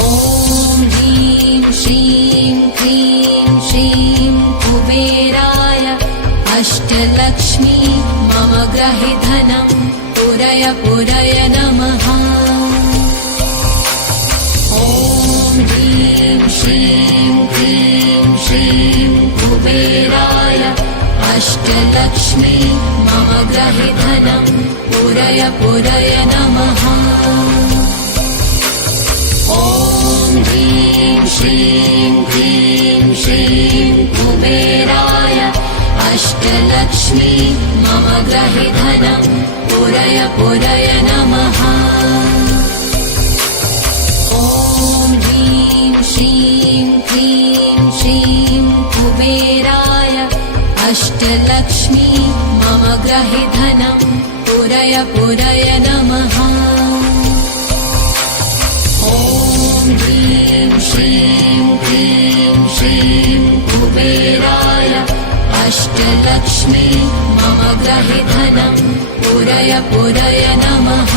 ॐ ह्रीं श्रीं क्रीं श्रीं कुबेराय अष्टलक्ष्मी मम गृहे धनं पुरय पुरय नमः। ॐ ह्रीं श्रीं क्रीं श्रीं कुबेराय अष्टलक्ष्मी मम गृहे धनं पुरय पुरय नमः। ॐ ह्रीं श्रीं क्रीं श्रीं कुबेराय अष्टलक्ष्मी मम गृहे धनं पुरय पुरय नमः। ॐ ह्रीं श्रीं क्रीं श्रीं कुबेराय अष्टलक्ष्मी मम गृहे धनं पुरय पुरय नमः। ॐ ह्रीं श्रीं क्रीं श्रीं कुबेराय अष्टलक्ष्मी मम गृहे धनं पुरय पुरय नमः।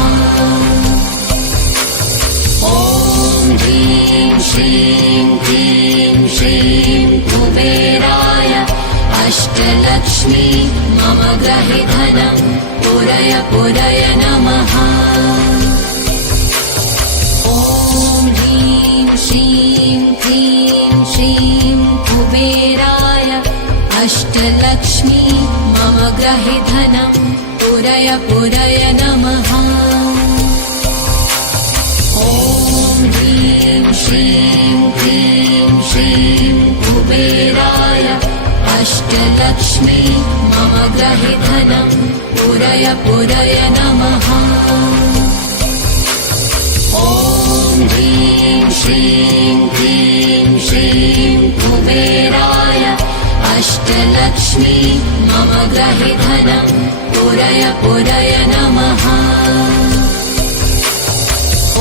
ॐ ह्रीं श्रीं क्रीं श्रीं कुबेराय अष्टलक्ष्मी मम गृहे धनं पुरय पुरय नमः। ॐ ह्रीं श्रीं क्रीं श्रीं कुबेराय अष्टलक्ष्मी मम गृहे धनं पुरय पुरय नमः। ॐ ह्रीं श्रीं क्रीं श्रीं कुबेराय अष्टलक्ष्मी मम गृहे धनं पुरय पुरय नमः। ॐ ह्रीं श्रीं क्रीं श्रीं कुबेराय अष्टलक्ष्मी मम गृहे धनं पुरय पुरय नमः।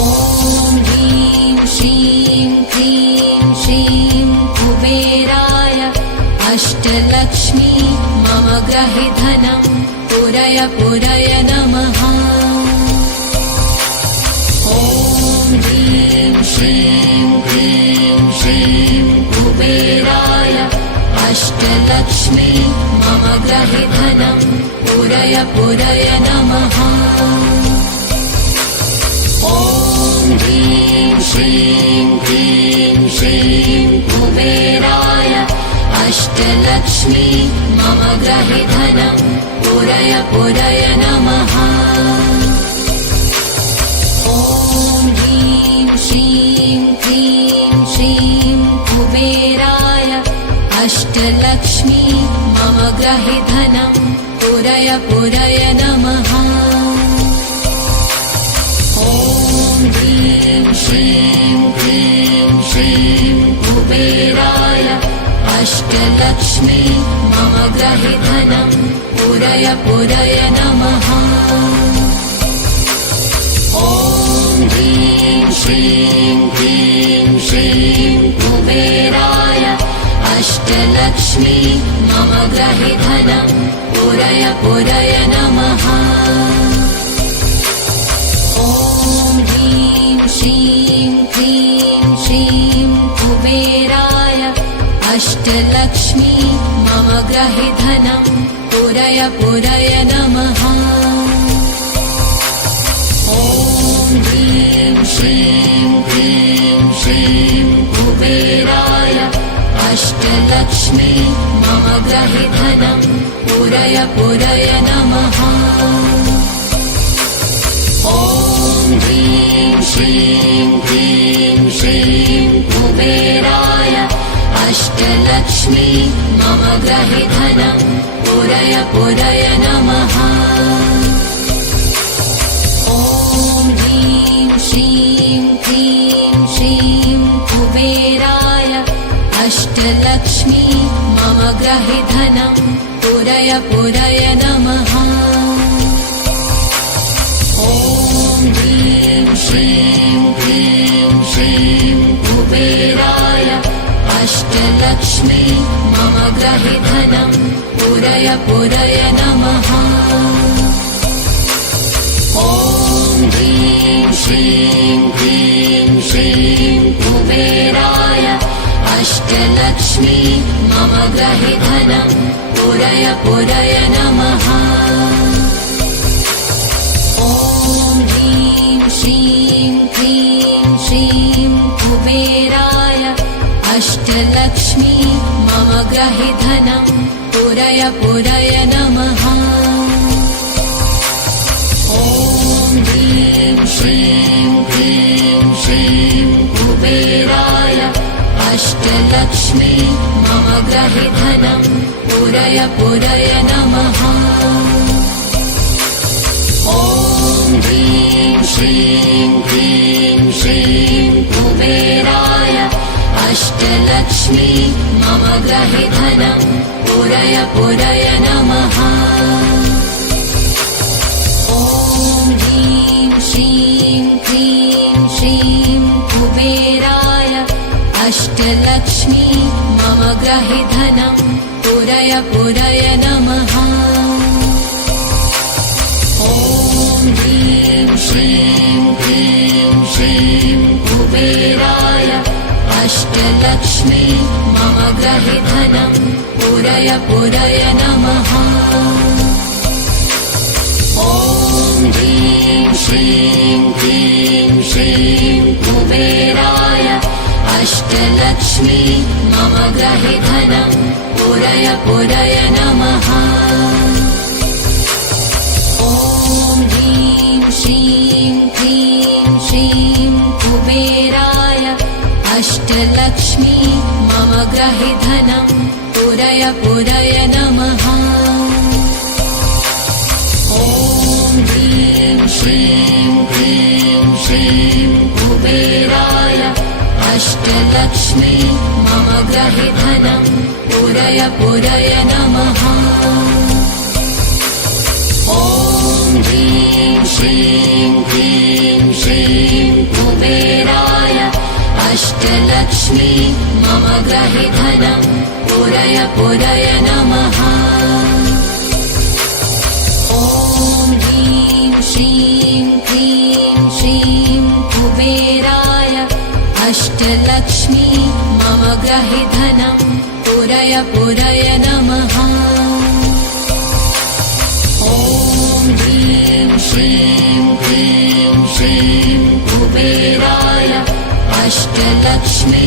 ॐ ह्रीं श्रीं क्रीं श्रीं कुबेराय अष्टलक्ष्मी मम गृहे धनं पुरय पुरय नमः। ॐ ह्रीं श्रीं क्रीं श्रीं कुबेराय अष्टलक्ष्मी मम गृहे धनं पुरय पुरय नमः। ॐ ह्रीं श्रीं क्रीं श्रीं कुबेराय अष्टलक्ष्मी मम गृहे धनं पुरय पुरय नमः। ॐ ह्रीं श्रीं क्रीं श्रीं कुबेराय अष्टलक्ष्मी मम गृहे धनं पुरय पुरय नमः। ॐ ह्रीं श्रीं क्रीं श्रीं कुबेराय अष्टलक्ष्मी मम गृहे धनं पुरय पुरय नमः। ॐ ह्रीं श्रीं क्रीं श्रीं कुबेराय अष्टलक्ष्मी मम गृहे धनं पुरय पुरय नमः। ॐ ह्रीं श्रीं क्रीं श्रीं कुबेराय अष्टलक्ष्मी मम गृहे धनं पुरय पुरय नमः। ॐ ह्रीं श्रीं क्रीं श्रीं कुबेराय अष्टलक्ष्मी मम गृहे धनं पुरय पुरय नमः। ॐ ह्रीं श्रीं क्रीं श्रीं कुबेराय अष्टलक्ष्मी मम गृहे धनं पुरय पुरय नमः। ॐ ह्रीं श्रीं क्रीं श्रीं कुबेराय अष्टलक्ष्मी मम गृहे धनं पुरय पुरय नमः। ॐ ह्रीं श्रीं क्रीं श्रीं कुबेराय अष्टलक्ष्मी मम गृहे धनं पुरय पुरय नमः। ॐ ह्रीं श्रीं क्रीं श्रीं अष्टलक्ष्मी मम गृहे धनं पूरय पूरय नमः। ॐ ह्रीं श्रीं क्लीं श्रीं कुबेराय अष्टलक्ष्मी मम गृहे धनं पूरय पूरय नमः। ॐ ह्रीं श्रीं क्लीं श्रीं कुबेराय अष्टलक्ष्मी मम गृहे धनं पूरय पूरय नमः। ॐ ह्रीं श्रीं क्लीं श्रीं कुबेराय अष्टलक्ष्मी मम गृहे धनं पूरय पूरय नमः। ॐ ह्रीं श्रीं क्लीं श्रीं कुबेराय अष्टलक्ष्मी मम गृहे धनं पूरय पूरय नमः। ॐ ह्रीं श्रीं क्लीं श्रीं कुबेराय अष्टलक्ष्मी मम गृहे धनं पूरय पूरय नमः। ॐ ह्रीं श्रीं क्लीं श्रीं कुबेराय अष्टलक्ष्मी मम गृहे धनं पूरय पूरय नमः। ॐ ह्रीं श्रीं क्लीं श्रीं कुबेराय अष्टलक्ष्मी मम गृहे धनं पूरय पूरय नमः। ॐ ह्रीं श्रीं क्लीं श्रीं कुबेराय अष्टलक्ष्मी मम गृहे धनं पूरय पूरय नमः। ॐ ह्रीं श्रीं क्लीं श्रीं कुबेराय अष्टलक्ष्मी मम गृहे धनं पूरय पूरय नमः। ॐ ह्रीं श्रीं क्लीं श्रीं कुबेराय अष्टलक्ष्मी मम गृहे धनं पूरय पूरय नमः। ॐ ह्रीं श्रीं क्लीं श्रीं कुबेराय अष्टलक्ष्मी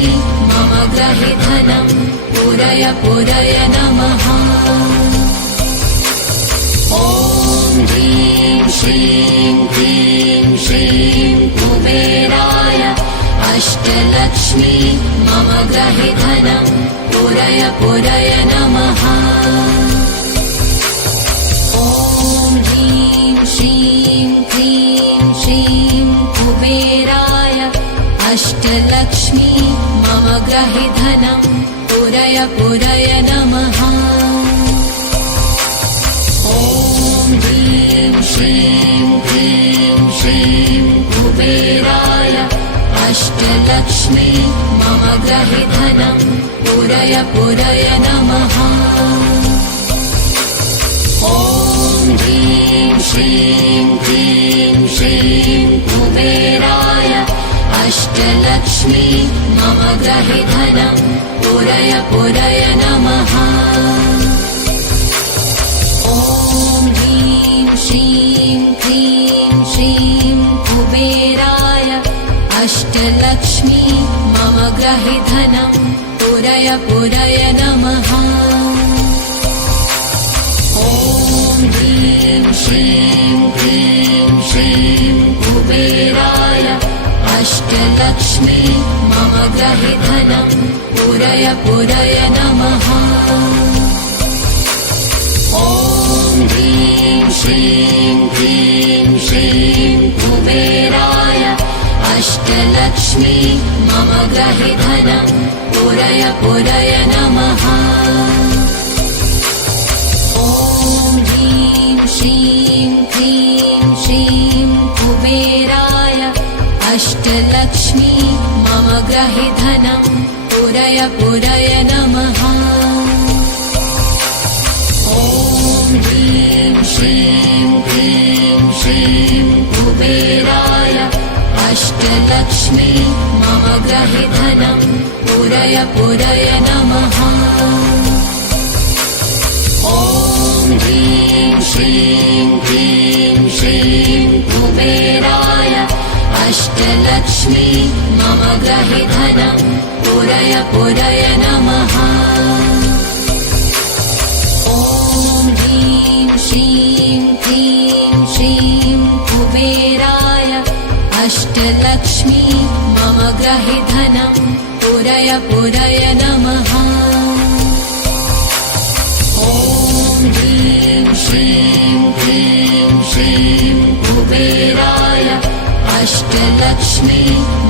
मम गृहे धनं पूरय पूरय नमः। ॐ ह्रीं श्रीं क्लीं श्रीं कुबेराय अष्टलक्ष्मी मम गृहे धनं पूरय पूरय नमः। ॐ ह्रीं श्रीं क्लीं श्रीं कुबेराय अष्टलक्ष्मी मम गृहे धनं पूरय पूरय नमः। ॐ ह्रीं श्रीं क्लीं श्रीं कुबेराय अष्टलक्ष्मी मम गृहे धनं पूरय पूरय नमः। ॐ ह्रीं श्रीं क्लीं श्रीं कुबेराय अष्टलक्ष्मी मम गृहे धनं पूरय पूरय नमः। ॐ ह्रीं श्रीं क्लीं श्रीं कुबेराय अष्टलक्ष्मी मम गृहे धनं पूरय पूरय नमः। ॐ ह्रीं श्रीं क्लीं श्रीं कुबेराय अष्टलक्ष्मी मम गृहे धनं पूरय पूरय नमः। ॐ ह्रीं श्रीं क्लीं श्रीं कुबेराय अष्टलक्ष्मी मम गृहे धनं पूरय पूरय नमः। ॐ ह्रीं श्रीं क्लीं श्रीं कुबेराय अष्टलक्ष्मी मम गृहे धनं पूरय पूरय नमः। ॐ ह्रीं श्रीं क्लीं श्रीं कुबेराय अष्टलक्ष्मी मम गृहे धनं पुरय पुरय नमः। ॐ ह्रीं श्रीं क्लीं श्रीं कुबेराय अष्टलक्ष्मी मम गृहे धनं पुरय पुरय नमः। ॐ ह्रीं श्रीं क्लीं श्रीं कुबेराय अष्टलक्ष्मी मम गृहे धनं पुरय पुरय नमः। ॐ ह्रीं श्रीं क्लीं श्रीं कुबेराय अष्टलक्ष्मी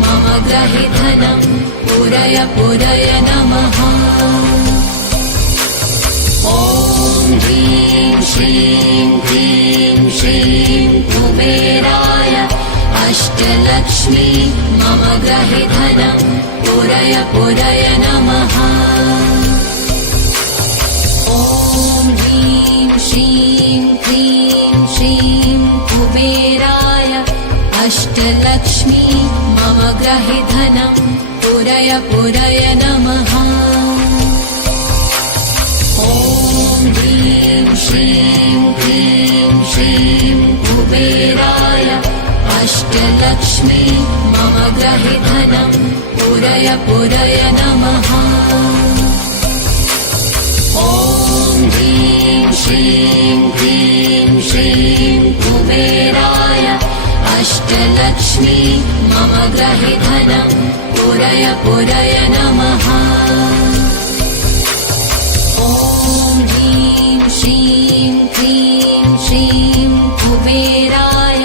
मम गृहे धनं पुरय पुरय नमः। ॐ ह्रीं श्रीं क्लीं श्रीं कुबेराय अष्टलक्ष्मी मम गृहे धनं पुरय पुरय नमः। ॐ ह्रीं श्रीं क्लीं श्रीं कुबेराय अष्टलक्ष्मी मम गृहे धनं पुरय पुरय नमः। ॐ ह्रीं श्रीं क्लीं श्रीं कुबेराय अष्टलक्ष्मी मम गृहे धनं पुरय पुरय नमः। ॐ ह्रीं श्रीं क्लीं श्रीं कुबेराय अष्टलक्ष्मी मम गृहे धनं पुरय पुरय नमः। ॐ ह्रीं श्रीं क्लीं श्रीं कुबेराय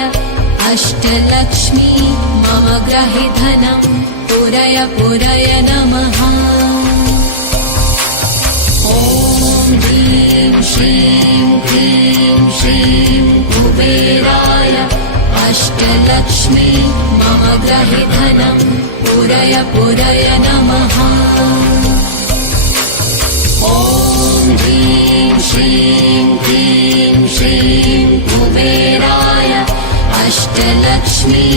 अष्टलक्ष्मी मम गृहे धनं पुरय पुरय नमः। ॐ ह्रीं श्रीं क्लीं श्रीं कुबेराय अष्टलक्ष्मी मम गृहे धनं पुरय पुरय नमः। ॐ ह्रीं श्रीं क्लीं श्रीं कुबेराय अष्टलक्ष्मी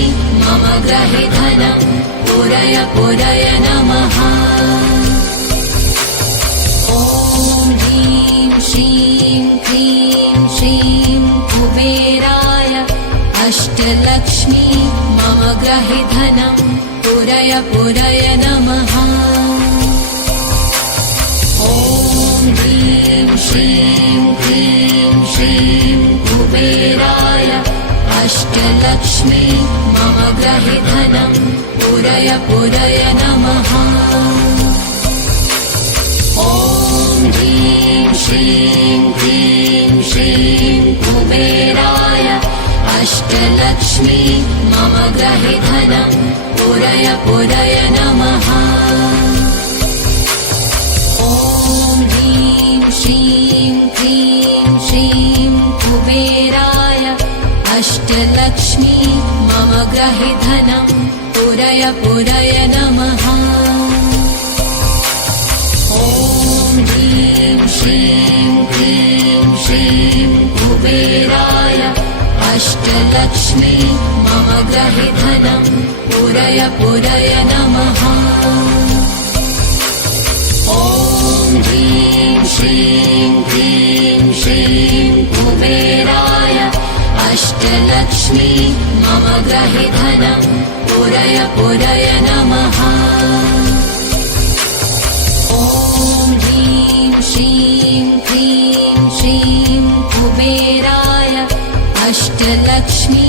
मम गृहे धनं पुरय पुरय नमः। ॐ ह्रीं श्रीं क्लीं श्रीं कुबेराय अष्टलक्ष्मी मम गृहे धनं पुरय पुरय नमः। ॐ ह्रीं श्रीं क्लीं श्रीं कुबेराय अष्टलक्ष्मी मम गृहे धनं पुरय पुरय नमः। ॐ ह्रीं श्रीं क्लीं श्रीं कुबेराय अष्टलक्ष्मी मम गृहे धनं पुरय पुरय नमः। ॐ ह्रीं श्रीं क्लीं श्रीं कुबेराय अष्टलक्ष्मी मम गृहे धनं पुरय पुरय नमः। ॐ ह्रीं श्रीं क्लीं श्रीं कुबेराय अष्टलक्ष्मी मम गृहे धनं पुरय पुरय नमः। ॐ ह्रीं श्रीं क्लीं श्रीं कुबेराय अष्टलक्ष्मी मम गृहे धनं पुरय पुरय नमः। ॐ ह्रीं श्रीं क्लीं श्रीं कुबेराय अष्टलक्ष्मी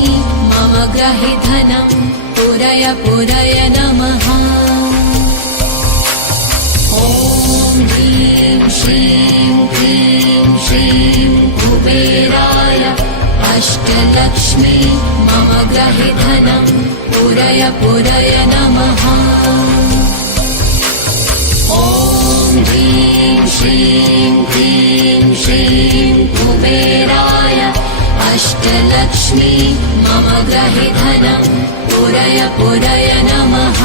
मम गृहे धनं पुरय पुरय नमः। ॐ ह्रीं श्रीं क्लीं श्रीं कुबेराय अष्टलक्ष्मी मम गृहे धनं पुरय पुरय नमः। ॐ ह्रीं श्रीं क्लीं श्रीं कुबेराय अष्टलक्ष्मी मम गृहे धनं पुरय पुरय नमः।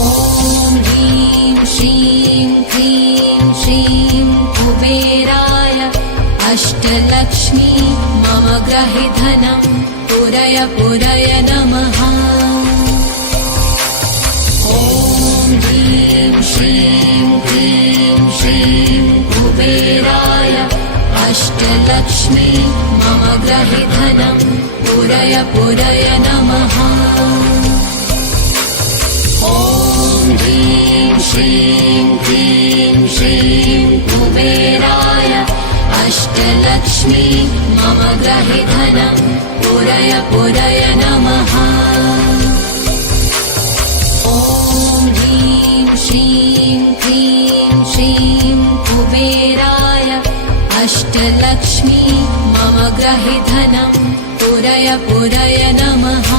ॐ ह्रीं श्रीं क्लीं श्रीं कुबेराय अष्टलक्ष्मी मम गृहे धनं पुरय पुरय नमः। ॐ श्रीं क्लीं श्रीं कुबेराय अष्टलक्ष्मी मम ग्रहि धनं पूरय पूरय नमः। ॐ ह्रीं श्रीं क्लीं श्रीं कुबेराय अष्टलक्ष्मी मम ग्रहि धनं पूरय पूरय नमः। ॐ ह्रीं श्रीं क्लीं श्रीं कुबेराय अष्टलक्ष्मी मम ग्रहि धनं पूरय पूरय नमः।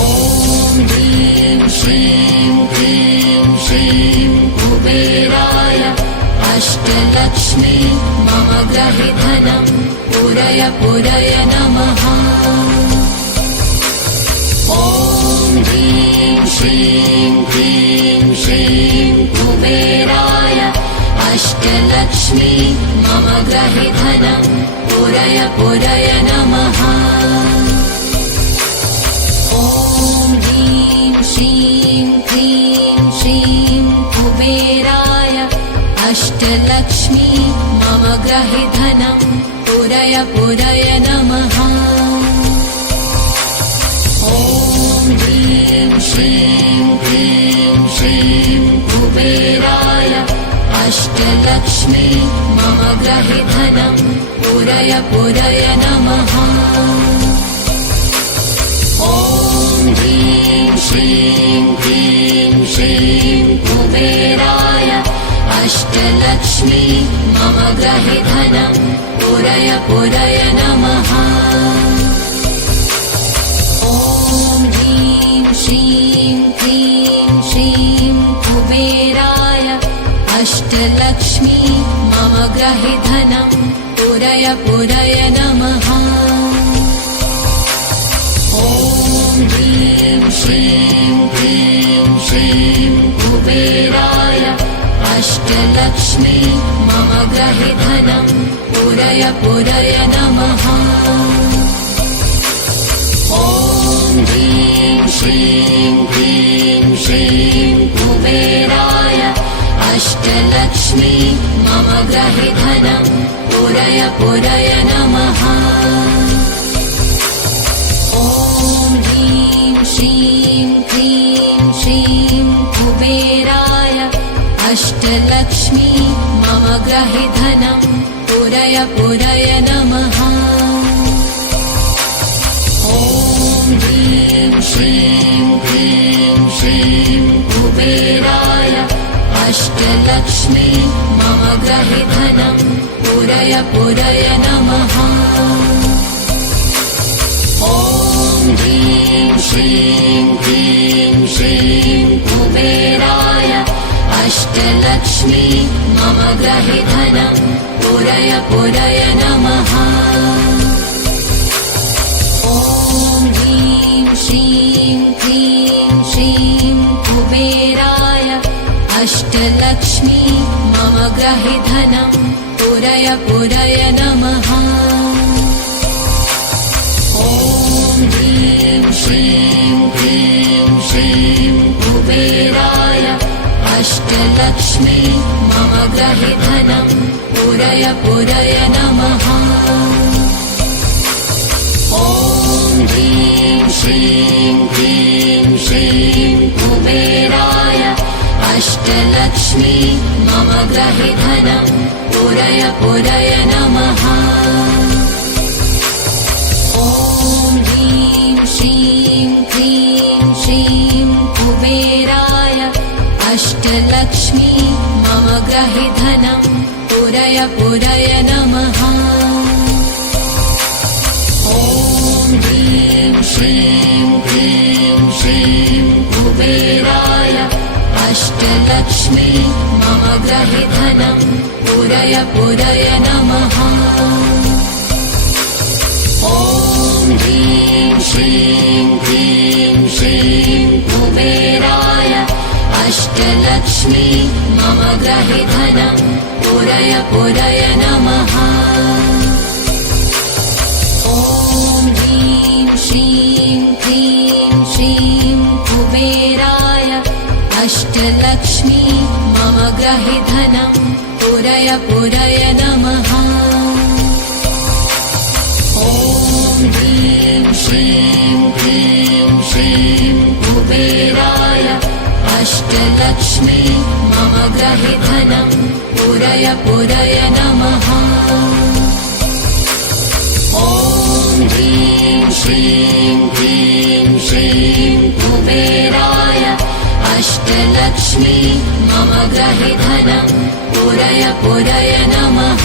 ॐ ह्रीं श्रीं क्लीं श्रीं कुबेराय अष्टलक्ष्मी मम ग्रहि धनं पूरय पूरय नमः। ॐ ह्रीं श्रीं क्लीं श्रीं कुबेराय अष्टलक्ष्मी मम ग्रहि धनं पूरय पूरय नमः। ॐ ह्रीं श्रीं क्लीं श्रीं कुबेराय अष्टलक्ष्मी मम ग्रहि धनं पूरय पूरय नमः। ॐ ह्रीं श्रीं क्लीं श्रीं कुबेराय अष्टलक्ष्मी मम ग्रहि धनं पूरय पूरय नमः। ॐ ह्रीं श्रीं क्लीं श्रीं कुबेराय अष्टलक्ष्मी मम ग्रहि धनं पूरय पूरय नमः। ॐ ह्रीं श्रीं क्लीं श्रीं कुबेराय अष्टलक्ष्मी मम ग्रहि धनं पूरय पूरय नमः। ॐ ह्रीं श्रीं क्लीं श्रीं कुबेराय अष्टलक्ष्मी मम ग्रहि धनं पूरय पूरय नमः। ॐ ह्रीं श्रीं क्लीं श्रीं कुबेराय अष्टलक्ष्मी मम ग्रहि धनं पूरय पूरय नमः। ॐ ह्रीं श्रीं क्लीं श्रीं कुबेराय अष्टलक्ष्मी मम ग्रहि धनं पूरय पूरय नमः। ॐ ह्रीं श्रीं क्लीं श्रीं कुबेराय अष्टलक्ष्मी मम ग्रहि धनं पूरय पूरय नमः। ॐ ह्रीं श्रीं क्लीं श्रीं कुबेराय अष्टलक्ष्मी मम ग्रहि धनं पूरय पूरय नमः। ॐ ह्रीं श्रीं क्लीं श्रीं कुबेराय अष्टलक्ष्मी मम ग्रहि धनं पूरय पूरय नमः। ॐ ह्रीं श्रीं क्लीं श्रीं कुबेराय अष्टलक्ष्मी मम ग्रहि धनं पूरय पूरय नमः। ॐ ह्रीं श्रीं क्लीं श्रीं कुबेराय अष्टलक्ष्मी मम ग्रहि धनं पूरय पूरय नमः। ॐ ह्रीं श्रीं क्लीं श्रीं कुबेराय अष्टलक्ष्मी मम ग्रहि धनं पूरय पूरय नमः। ॐ ह्रीं श्रीं क्लीं श्रीं कुबेराय अष्टलक्ष्मी मम ग्रहि धनं पूरय पूरय नमः। ॐ ह्रीं श्रीं क्लीं श्रीं कुबेराय अष्टलक्ष्मी मम ग्रहि धनं पूरय पूरय नमः। ॐ ह्रीं श्रीं क्लीं श्रीं कुबेराय अष्टलक्ष्मी मम ग्रहे धनं पुरय पुरय नमः। ॐ ह्रीं श्रीं क्लीं श्रीं कुबेराय अष्टलक्ष्मी मम ग्रहे धनं पुरय पुरय नमः। ॐ ह्रीं श्रीं क्लीं श्रीं कुबेराय अष्टलक्ष्मी मम ग्रहे धनं पुरय पुरय नमः।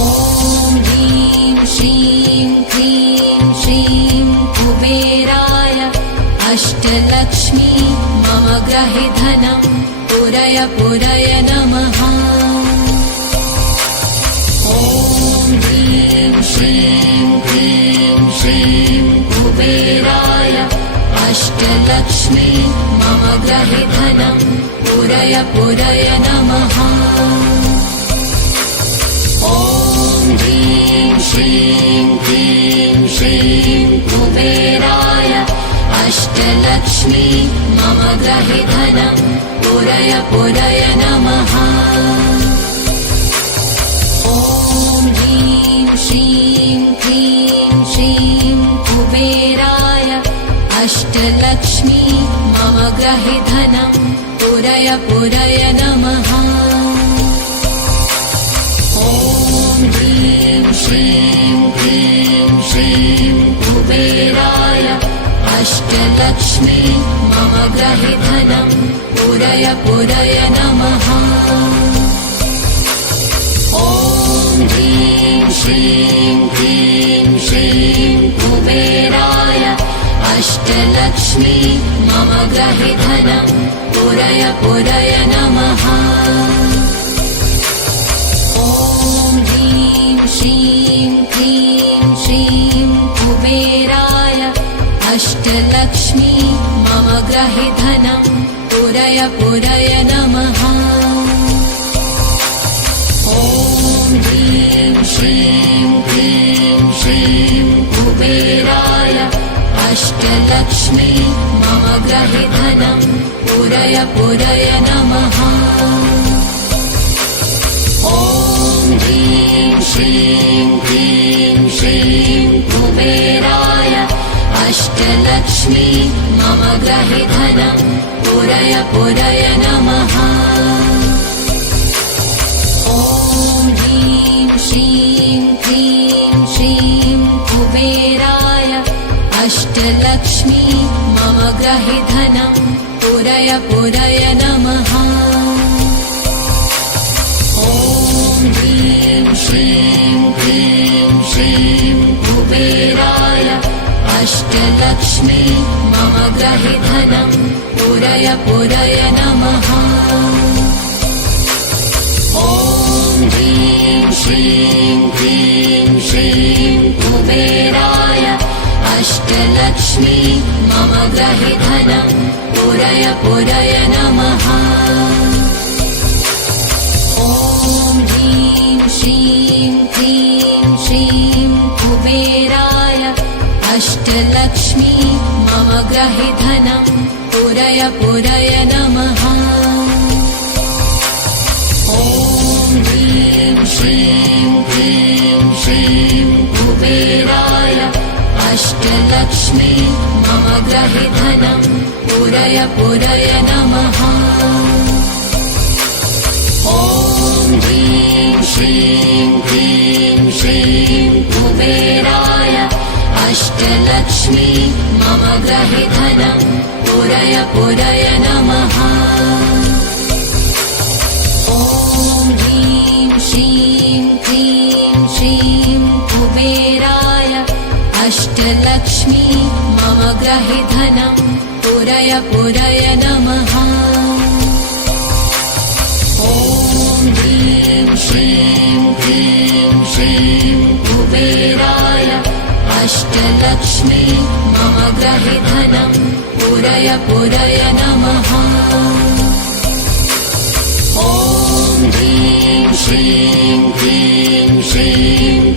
ॐ ह्रीं श्रीं क्लीं श्रीं कुबेराय अष्टलक्ष्मी मम ग्रहे धनं पुरय पुरय नमः। ॐ ह्रीं श्रीं क्लीं श्रीं कुबेराय अष्टलक्ष्मी मम ग्रहे धनं पुरय पुरय नमः। ॐ ह्रीं श्रीं क्लीं श्रीं कुबेराय अष्टलक्ष्मी मम ग्रहे धनं पुरय पुरय नमः। ॐ ह्रीं श्रीं क्लीं श्रीं कुबेराय अष्टलक्ष्मी मम ग्रहे धनं पुरय पुरय नमः। ॐ ह्रीं श्रीं क्लीं श्रीं कुबेराय अष्टलक्ष्मी मम ग्रहे धनं पुरय पुरय नमः। ॐ ह्रीं श्रीं क्लीं श्रीं कुबेराय अष्टलक्ष्मी मम ग्रहे धनं पुरय पुरय नमः। ॐ ह्रीं श्रीं क्लीं श्रीं कुबेराय अष्टलक्ष्मी मम ग्रहे धनं पुरय पुरय नमः। ॐ ह्रीं श्रीं क्लीं श्रीं कुबेराय अष्टलक्ष्मी मम ग्रहे धनं पुरय पुरय नमः। ॐ ह्रीं श्रीं क्लीं श्रीं कुबेराय अष्टलक्ष्मी मम ग्रहे धनं पुरय पुरय नमः। ॐ ह्रीं श्रीं क्लीं श्रीं कुबेराय अष्टलक्ष्मी मम ग्रहे धनं पुरय पुरय नमः। ॐ ह्रीं श्रीं क्लीं श्रीं कुबेराय अष्टलक्ष्मी मम ग्रहे धनं पुरय पुरय नमः। ॐ ह्रीं श्रीं क्लीं श्रीं कुबेराय अष्टलक्ष्मी मम ग्रहे धनं पुरय पुरय नमः। ॐ ह्रीं श्रीं क्लीं श्रीं कुबेराय अष्टलक्ष्मी मम ग्रहे धनं पुरय पुरय नमः। ॐ ह्रीं श्रीं क्लीं श्रीं कुबेराय अष्टलक्ष्मी मम ग्रहे धनं पुरय पुरय नमः। ॐ ह्रीं श्रीं क्लीं श्रीं कुबेराय अष्टलक्ष्मी मम ग्रहे धनं पुरय पुरय नमः। ॐ ह्रीं श्रीं क्लीं श्रीं कुबेराय अष्टलक्ष्मी मम ग्रहे धनं पुरय पुरय नमः। ॐ ह्रीं श्रीं क्लीं श्रीं कुबेराय अष्टलक्ष्मी मम ग्रहे धनं पुरय पुरय नमः। ॐ ह्रीं श्रीं क्लीं श्रीं